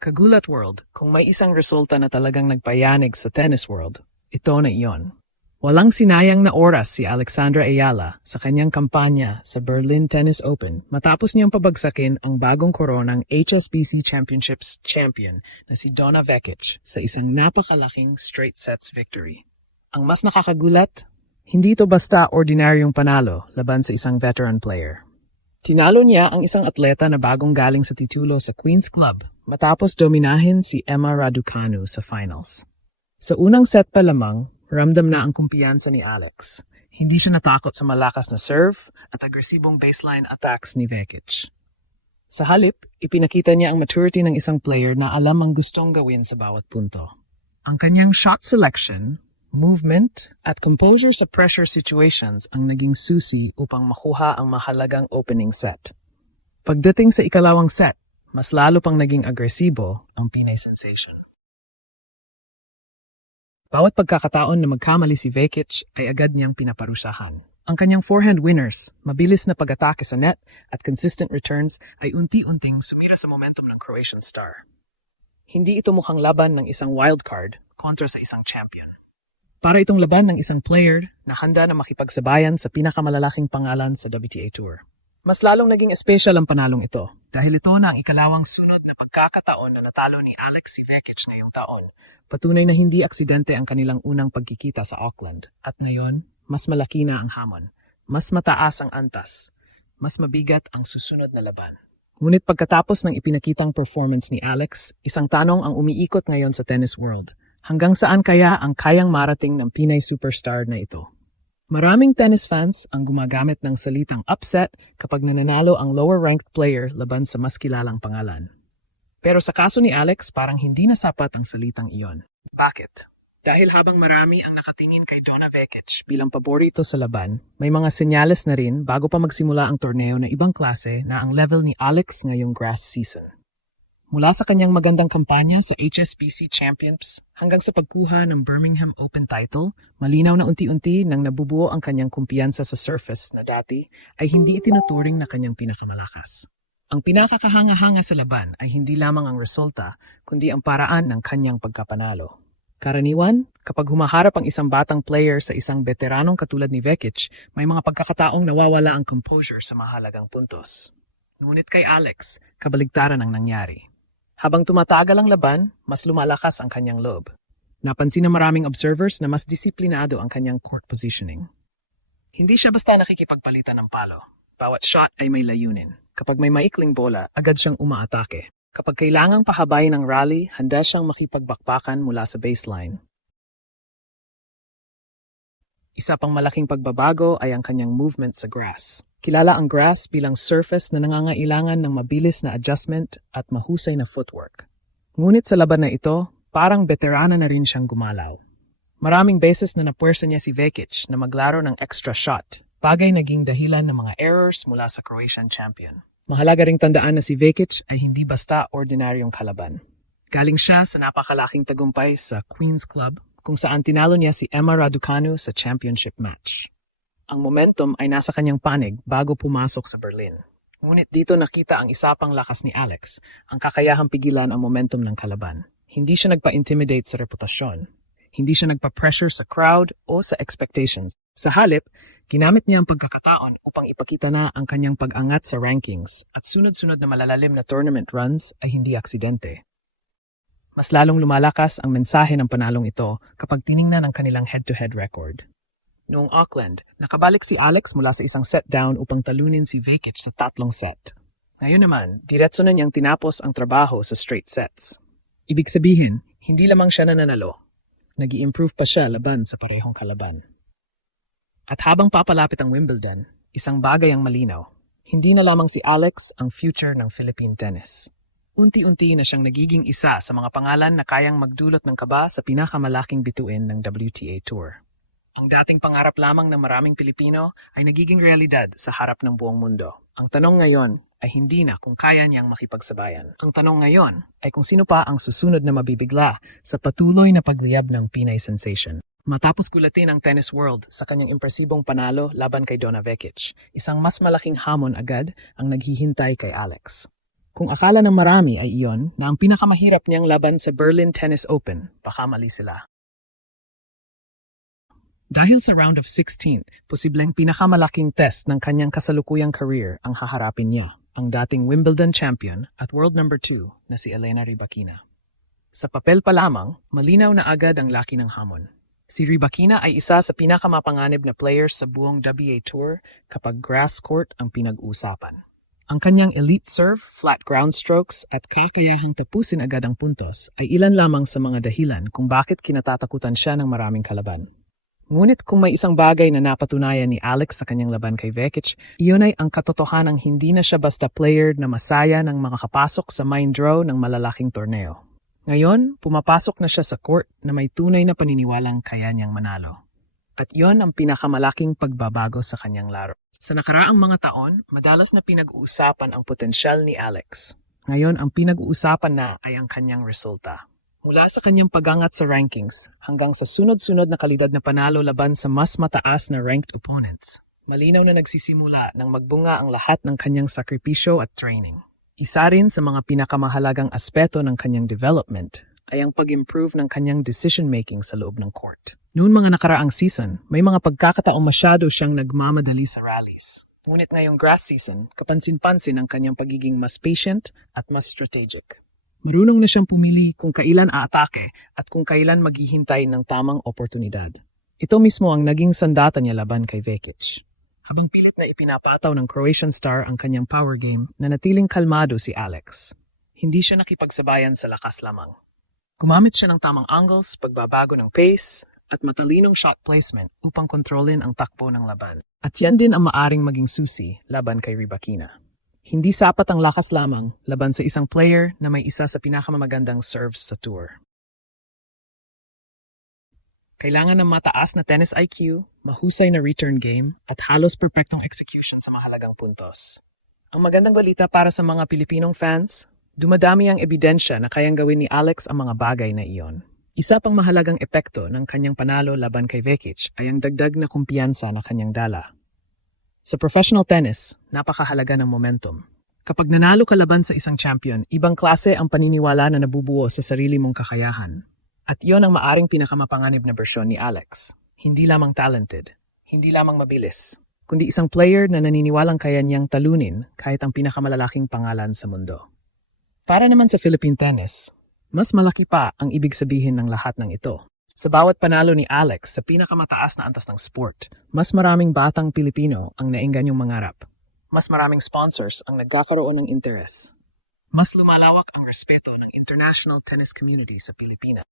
Kagulat World, kung may isang resulta na talagang nagpayanig sa tennis world, ito na iyon. Walang sinayang na oras si Alexandra Ayala sa kanyang kampanya sa Berlin Tennis Open matapos niyang pabagsakin ang bagong koronang HSBC Championships champion na si Donna Vekic sa isang napakalaking straight sets victory. Ang mas nakakagulat, hindi ito basta ordinaryong panalo laban sa isang veteran player. Tinalo niya ang isang atleta na bagong galing sa titulo sa Queen's Club matapos dominahin si Emma Raducanu sa finals. Sa unang set pa lamang, ramdam na ang kumpiyansa ni Alex. Hindi siya natakot sa malakas na serve at agresibong baseline attacks ni Vekic. Sa halip, ipinakita niya ang maturity ng isang player na alam ang gustong gawin sa bawat punto. Ang kanyang shot selection, movement, at composure sa pressure situations ang naging susi upang makuha ang mahalagang opening set. Pagdating sa ikalawang set, mas lalo pang naging agresibo ang Pinay sensation. Bawat pagkakataon na magkamali si Vekic ay agad niyang pinaparusahan. Ang kanyang forehand winners, mabilis na pag-atake sa net at consistent returns ay unti-unting sumira sa momentum ng Croatian star. Hindi ito mukhang laban ng isang wildcard kontra sa isang champion. Para itong laban ng isang player na handa na makipagsabayan sa pinakamalalaking pangalan sa WTA Tour. Mas lalong naging espesyal ang panalong ito dahil ito na ang ikalawang sunod na pagkakataon na natalo ni Alex si Vekic ngayong taon. Patunay na hindi aksidente ang kanilang unang pagkikita sa Auckland. At ngayon, mas malaki na ang hamon. Mas mataas ang antas. Mas mabigat ang susunod na laban. Ngunit pagkatapos ng ipinakitang performance ni Alex, isang tanong ang umiikot ngayon sa tennis world. Hanggang saan kaya ang kayang marating ng Pinay superstar na ito? Maraming tennis fans ang gumagamit ng salitang upset kapag nananalo ang lower-ranked player laban sa mas kilalang pangalan. Pero sa kaso ni Alex, parang hindi na sapat ang salitang iyon. Bakit? Dahil habang marami ang nakatingin kay Donna Vekic bilang paborito sa laban, may mga senyales na rin bago pa magsimula ang torneo na ibang klase na ang level ni Alex ngayong grass season. Mula sa kanyang magandang kampanya sa HSBC Champions hanggang sa pagkuha ng Birmingham Open title, malinaw na unti-unti nang nabubuo ang kanyang kumpiyansa sa surface na dati ay hindi itinuturing na kanyang pinakamalakas. Ang pinakakahanga-hanga sa laban ay hindi lamang ang resulta, kundi ang paraan ng kanyang pagkapanalo. Karaniwan, kapag humaharap ang isang batang player sa isang veteranong katulad ni Vekic, may mga pagkakataong nawawala ang composure sa mahalagang puntos. Ngunit kay Alex, kabaligtaran ang nangyari. Habang tumatagal ang laban, mas lumalakas ang kanyang loob. Napansin ng maraming observers na mas disiplinado ang kanyang court positioning. Hindi siya basta nakikipagpalitan ng palo. Bawat shot ay may layunin. Kapag may maikling bola, agad siyang umaatake. Kapag kailangang pahabayin ang rally, handa siyang makipagbakbakan mula sa baseline. Isa pang malaking pagbabago ay ang kanyang movement sa grass. Kilala ang grass bilang surface na nangangailangan ng mabilis na adjustment at mahusay na footwork. Ngunit sa laban na ito, parang veterana na rin siyang gumalaw. Maraming beses na napuwersa niya si Vekic na maglaro ng extra shot, bagay naging dahilan ng mga errors mula sa Croatian champion. Mahalaga ring tandaan na si Vekic ay hindi basta ordinaryong kalaban. Galing siya sa napakalaking tagumpay sa Queen's Club kung saan tinalo niya si Emma Raducanu sa championship match. Ang momentum ay nasa kanyang panig bago pumasok sa Berlin. Ngunit dito nakita ang isa pang lakas ni Alex, ang kakayahang pigilan ang momentum ng kalaban. Hindi siya nagpa-intimidate sa reputasyon. Hindi siya nagpa-pressure sa crowd o sa expectations. Sa halip, ginamit niya ang pagkakataon upang ipakita na ang kanyang pag-angat sa rankings at sunod-sunod na malalalim na tournament runs ay hindi aksidente. Mas lalong lumalakas ang mensahe ng panalong ito kapag tiningnan ang kanilang head-to-head record. Noong Auckland, nakabalik si Alex mula sa isang set down upang talunin si Vekic sa 3 set. Ngayon naman, diretso na niyang tinapos ang trabaho sa straight sets. Ibig sabihin, hindi lamang siya nananalo. Nag-i-improve pa siya laban sa parehong kalaban. At habang papalapit ang Wimbledon, isang bagay ang malinaw. Hindi na lamang si Alex ang future ng Philippine tennis. Unti-unti na siyang nagiging isa sa mga pangalan na kayang magdulot ng kaba sa pinakamalaking bituin ng WTA Tour. Ang dating pangarap lamang ng maraming Pilipino ay nagiging realidad sa harap ng buong mundo. Ang tanong ngayon ay hindi na kung kaya niyang makipagsabayan. Ang tanong ngayon ay kung sino pa ang susunod na mabibigla sa patuloy na pagliyab ng Pinay sensation. Matapos gulatin ang tennis world sa kanyang impresibong panalo laban kay Donna Vekic, isang mas malaking hamon agad ang naghihintay kay Alex. Kung akala ng marami ay iyon na ang pinakamahirap niyang laban sa Berlin Tennis Open, baka mali sila. Dahil sa round of 16, posibleng pinakamalaking test ng kanyang kasalukuyang career ang haharapin niya, ang dating Wimbledon champion at world number 2 na si Elena Rybakina. Sa papel pa lamang, malinaw na agad ang laki ng hamon. Si Rybakina ay isa sa pinakamapanganib na players sa buong WTA Tour kapag grass court ang pinag-uusapan. Ang kanyang elite serve, flat ground strokes at kakayahang tapusin agad ang puntos ay ilan lamang sa mga dahilan kung bakit kinatatakutan siya ng maraming kalaban. Ngunit kung may isang bagay na napatunayan ni Alex sa kanyang laban kay Vekic, iyon ay ang katotohanang hindi na siya basta player na masaya nang makakapasok sa main draw ng malalaking torneo. Ngayon, pumapasok na siya sa court na may tunay na paniniwalang kaya niyang manalo. At iyon ang pinakamalaking pagbabago sa kanyang laro. Sa nakaraang mga taon, madalas na pinag-uusapan ang potensyal ni Alex. Ngayon, ang pinag-uusapan na ay ang kanyang resulta. Mula sa kanyang pagangat sa rankings hanggang sa sunod-sunod na kalidad na panalo laban sa mas mataas na ranked opponents, malinaw na nagsisimula nang magbunga ang lahat ng kanyang sakripisyo at training. Isa rin sa mga pinakamahalagang aspeto ng kanyang development ay ang pag-improve ng kanyang decision-making sa loob ng court. Noong mga nakaraang season, may mga pagkakataong masyado siyang nagmamadali sa rallies. Ngunit ngayong grass season, kapansin-pansin ang kanyang pagiging mas patient at mas strategic. Marunong na siyang pumili kung kailan aatake at kung kailan maghihintay ng tamang oportunidad. Ito mismo ang naging sandata niya laban kay Vekic. Habang pilit na ipinapataw ng Croatian star ang kanyang power game, nanatiling kalmado si Alex. Hindi siya nakipagsabayan sa lakas lamang. Gumamit siya ng tamang angles, pagbabago ng pace, at matalinong shot placement upang kontrolin ang takbo ng laban. At yan din ang maaring maging susi laban kay Rybakina. Hindi sapat ang lakas lamang laban sa isang player na may isa sa pinakamagandang serves sa tour. Kailangan ng mataas na tennis IQ, mahusay na return game, at halos perpektong execution sa mahalagang puntos. Ang magandang balita para sa mga Pilipinong fans, dumadami ang ebidensya na kayang gawin ni Alex ang mga bagay na iyon. Isa pang mahalagang epekto ng kanyang panalo laban kay Vekic ay ang dagdag na kumpiyansa na kanyang dala. Sa professional tennis, napakahalaga ng momentum. Kapag nanalo ka laban sa isang champion, ibang klase ang paniniwala na nabubuo sa sarili mong kakayahan. At iyon ang maaring pinakamapanganib na bersyon ni Alex. Hindi lamang talented, hindi lamang mabilis, kundi isang player na naniniwalang kaya niyang talunin kahit ang pinakamalalaking pangalan sa mundo. Para naman sa Philippine tennis, mas malaki pa ang ibig sabihin ng lahat ng ito. Sa bawat panalo ni Alex sa pinakamataas na antas ng sport, mas maraming batang Pilipino ang naingganyong mangarap. Mas maraming sponsors ang nagkakaroon ng interes. Mas lumalawak ang respeto ng international tennis community sa Pilipinas.